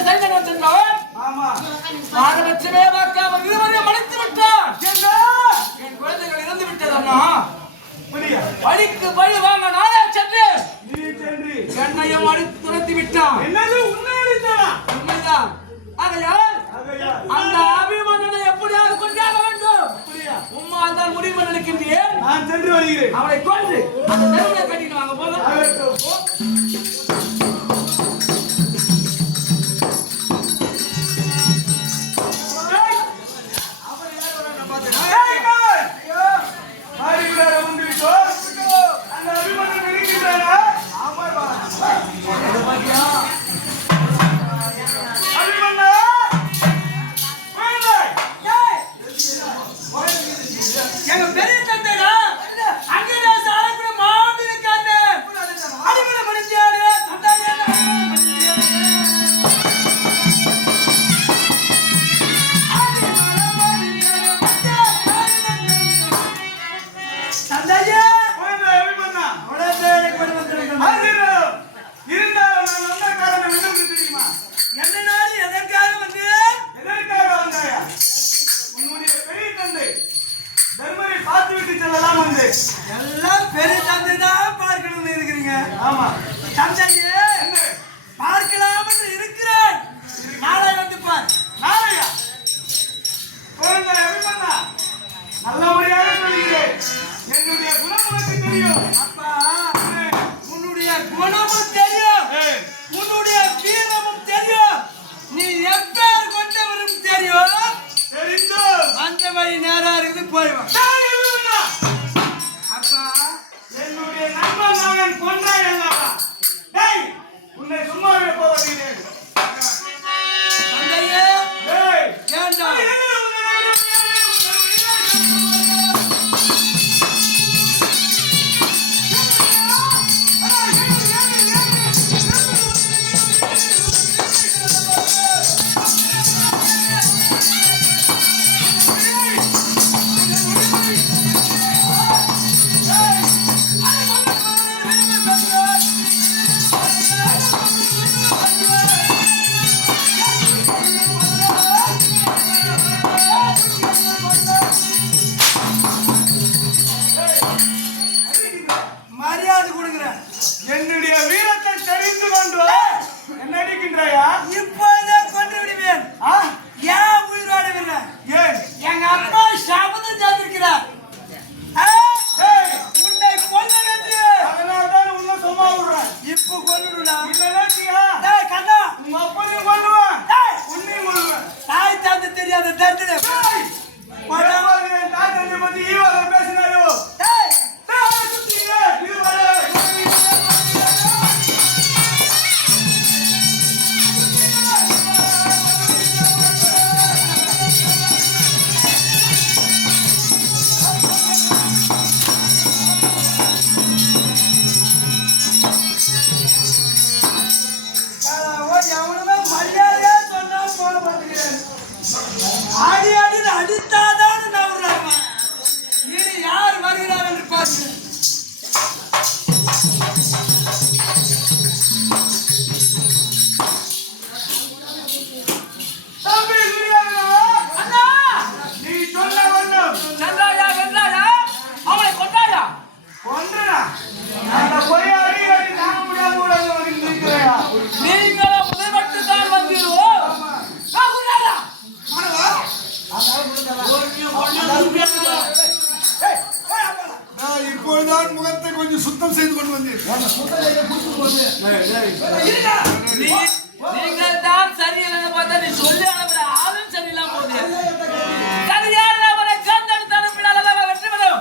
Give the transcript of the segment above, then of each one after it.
என்ன சென்றவன் ஆமா. பாரபட்சமே பார்க்காம இருவரையும் மடித்து விட்டான் என் குழந்தைகள் இறந்து விட்டதம்மா பழிக்கு பழி வாங்க நானே சென்று என்னையும் அடித்து துரத்தி விட்டான் என்னது? உண்மையாடித்தானா உண்மைதான். ஆகையால் அந்த அபிமன்னனை எப்படியாவது கொண்டாட வேண்டும். உம்மால் தான் முடிவு நினைக்கின்றேன் நான் சென்று வருகிறேன். அவனை கொன்று அந்த தெருவில கட்டிட்டு வாங்க போதும். எல்லாம் பெரிய தந்தை தான் பார்க்கணும்னு இருக்கிறீங்க. ஆமா. தந்தை ஓடி அவனுமே மரியாதையா சொன்னா போட மாட்டேங்கிறேன் அடி அடி அடித்தாதான் நம்புறாங்க இனி யார் வருகிறார் என்று பார்க்கிறேன் நீங்கள் தான் சரியில்லைன்னு பார்த்தா நீ சொல்லி அனுப்புற ஆளும் சரியில்லாம போகுது. சரியான அவனை கண்டெடுத்து அனுப்பினால் அல்லவா வெற்றி பெறும்.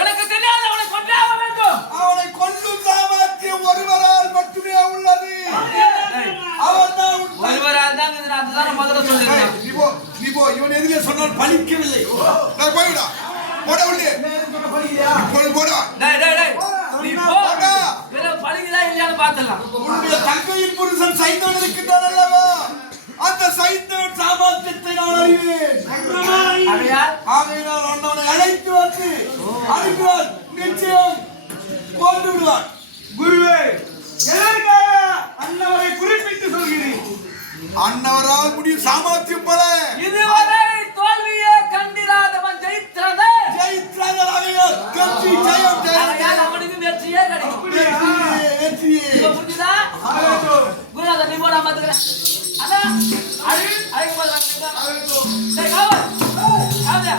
எனக்கு தெரியாத அவனை கொண்டாக வேண்டும். அவனை கொல்லும் சாமர்த்தியம் ஒருவரால் மட்டுமே உள்ளது. அவர் தான். ஒருவரால் தான் இது நான் அதுதான் முதல்ல சொல்லியிருக்கேன் நீ போ நீ போ. இவன் எதிரே சொன்னால் பலிக்கவில்லை டேய், போய்விடா போட உள்ளே. போய் போடா டேய் டேய் டேய் நீ போ போடா. இதுல பார்த்துடலாம் உன்னுடைய தங்கையின் புருஷன் சைந்தவன் இருக்கின்றான் அல்லவா? அந்த சைந்தவன் சாமர்த்தியத்தை நான் அறிவேன் ஆகையினால் அழைத்து வந்து அனுப்பினால் நிச்சயம் கொண்டு விடுவான் குருவே எதற்காக அன்னவரை குறிப்பிட்டு சொல்கிறேன் அன்னவரால் முடியும் சாமர்த்தியம் போல. இதுவரை தோல்வியே கண்டிராதவன் ஜெயித்தது. ஜெயித்ராஜராக கட்சி ஜெயம் ஜெயம் அவனுக்கு வெற்றியே கிடைக்கும். இப்ப புரிஞ்சுதா குருநாதர் நீ போடா அதான் அழகு அழகு போடுறாங்க சரி காவல் காவலியா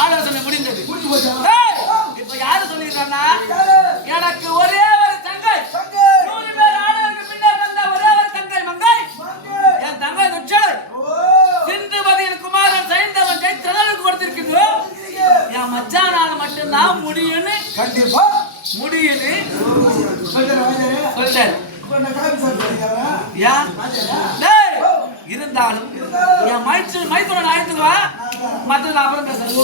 ஆலோசனை முடிந்தது இப்ப யாரு சொல்லியிருக்காங்கன்னா எனக்கு ஒரே ஒரு தங்கை நூறு பேர் ஆளுநருக்கு பின்னர் வந்த ஒரே ஒரு தங்கை மங்கை என் தங்கை துச்சலை சிந்துபதியின் குமாரன் சைந்தவன் ஜெயித்ததற்கு கொடுத்திருக்கின்றோம் என் மச்சானால மட்டும்தான் முடியும்னு கண்டிப்பா. முடியும்னு? டேய், இருந்தாலும் என் மைச்சு மைத்துடன் அழைத்து வா. மற்ற நான் அப்புறம் பேசுறேன்.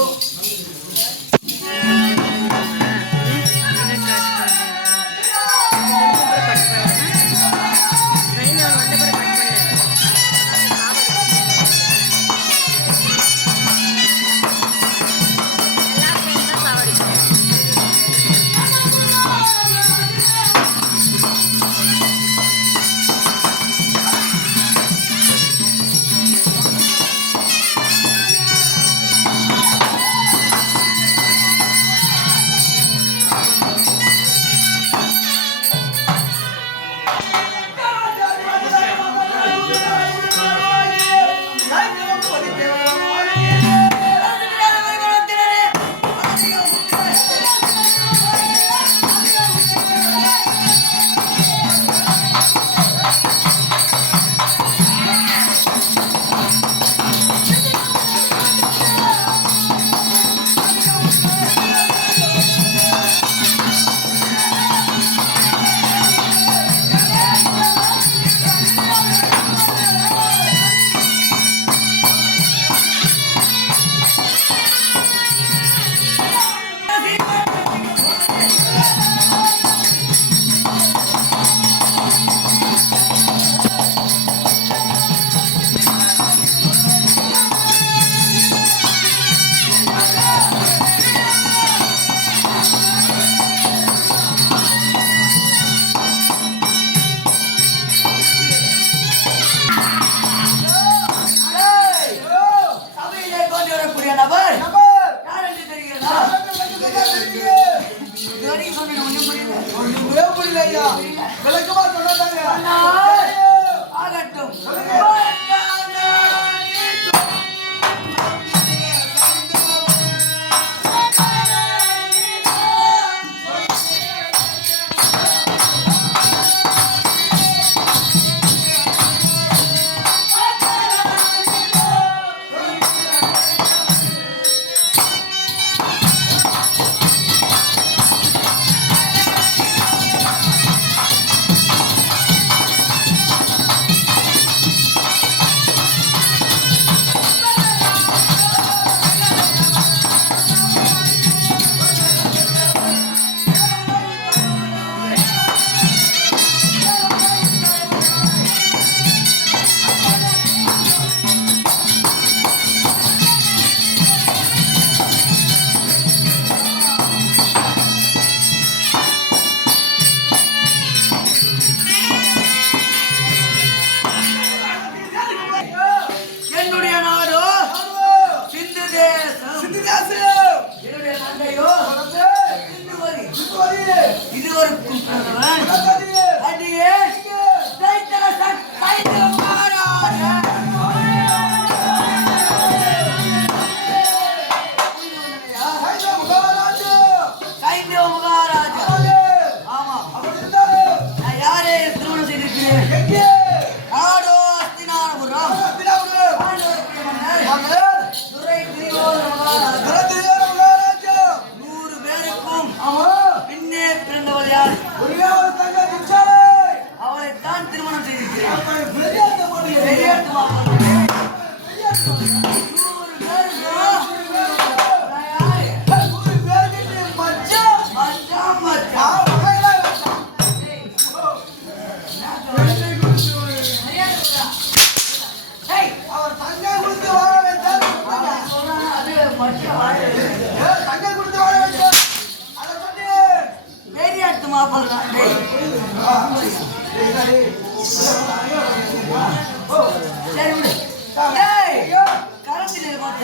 que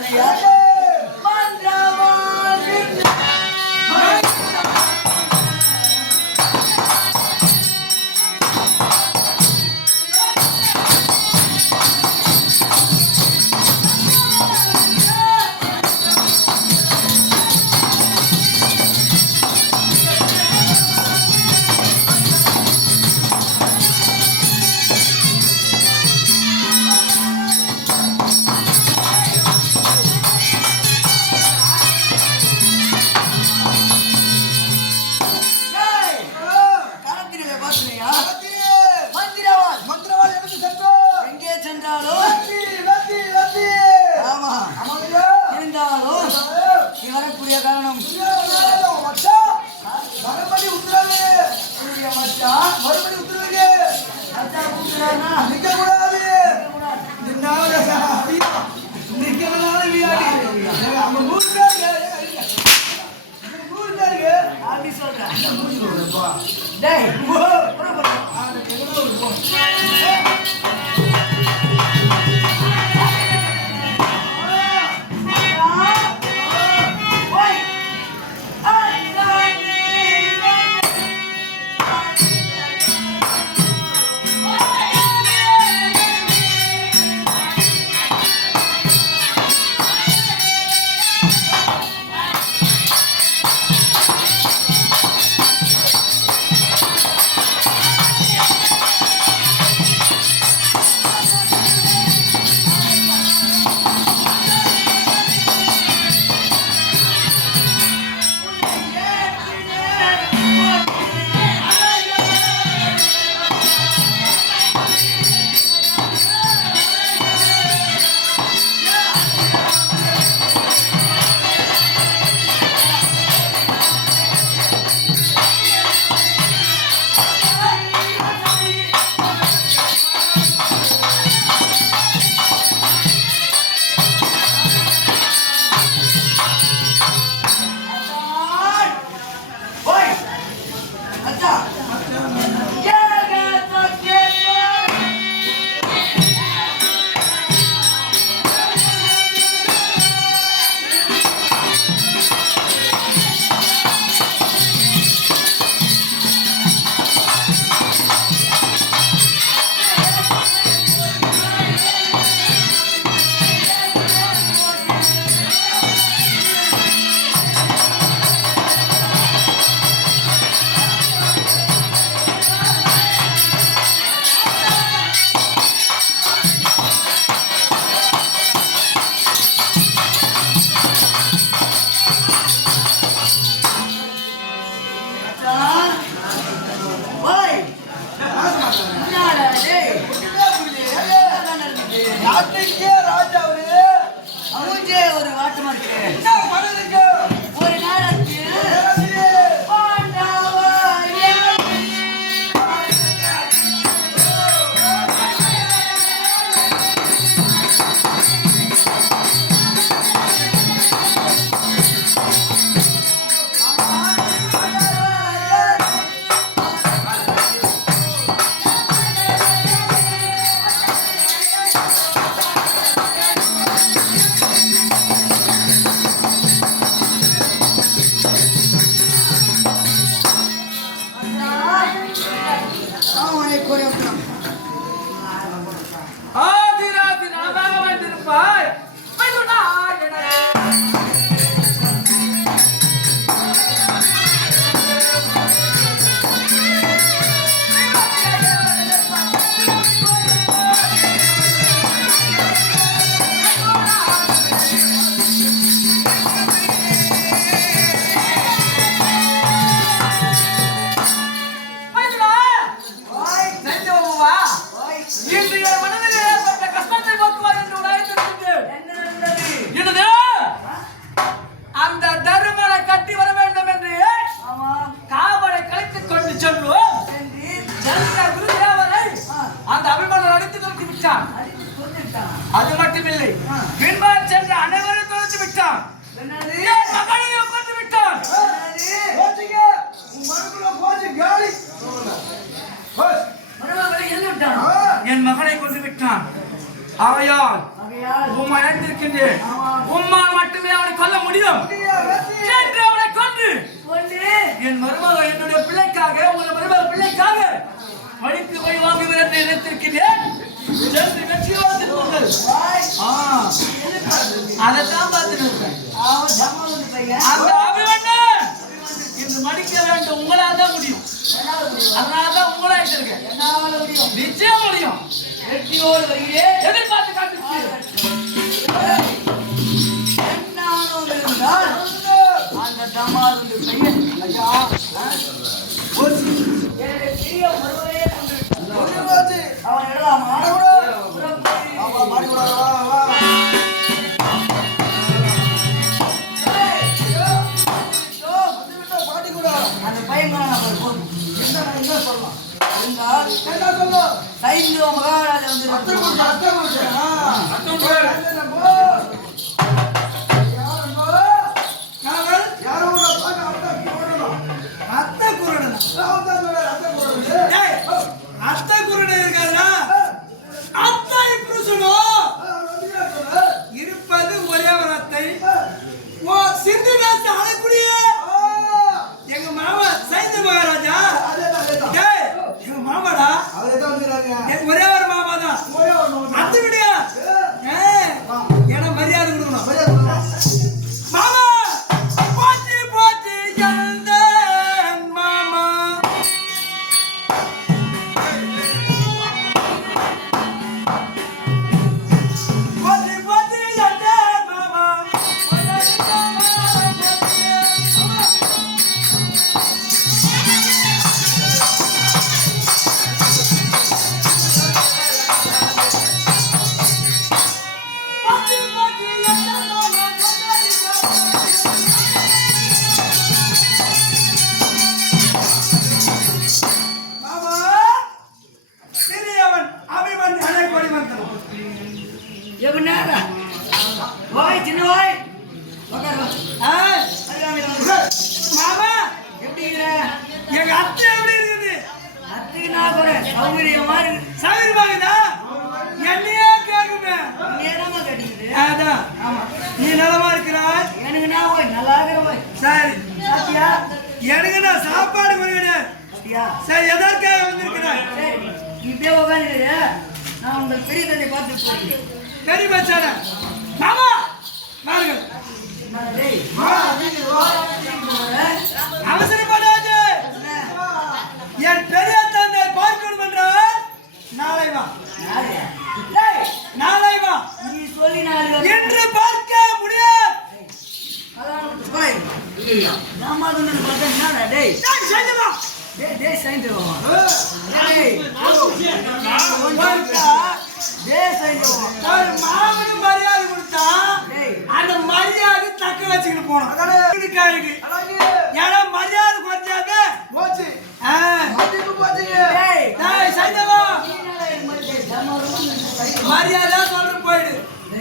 வேரியாட்டு ஆகையால் உம்மா அழைத்திருக்கின்றேன். உம்மால் மட்டுமே அவனை கொல்ல முடியும். சென்று அவனை கொன்று. என் மருமக என்னுடைய பிள்ளைக்காக உங்களுடைய மருமக பிள்ளைக்காக படித்து போய் வாங்குகிற நினைத்திருக்கிறேன் சென்று வெற்றியோடு கொண்டது அதைத்தான் பார்த்துட்டு இருக்கேன் அந்த அபிமன்யன் இன்று மடிக்க வேண்டும். உங்களால் தான் முடியும். அதனால தான் உங்களாக இருக்கேன் நிச்சயம் முடியும். வெற்றியோடு வருகிறேன் எதிர்பார்த்து காத்திருக்கிறேன் அந்த தமாருந்து பெயர் கஷ்டம்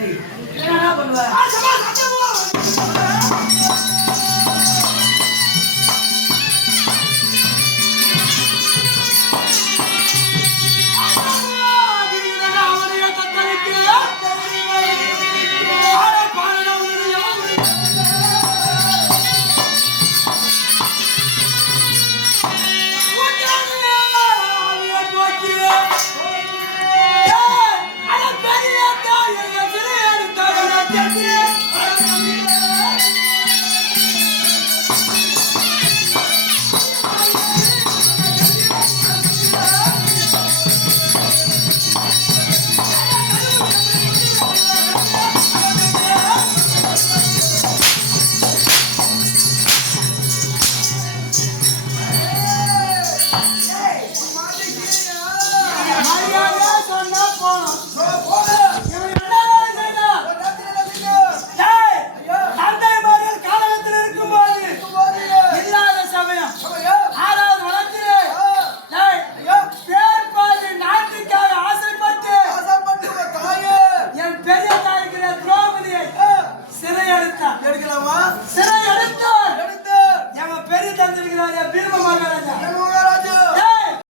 啊，怎么样？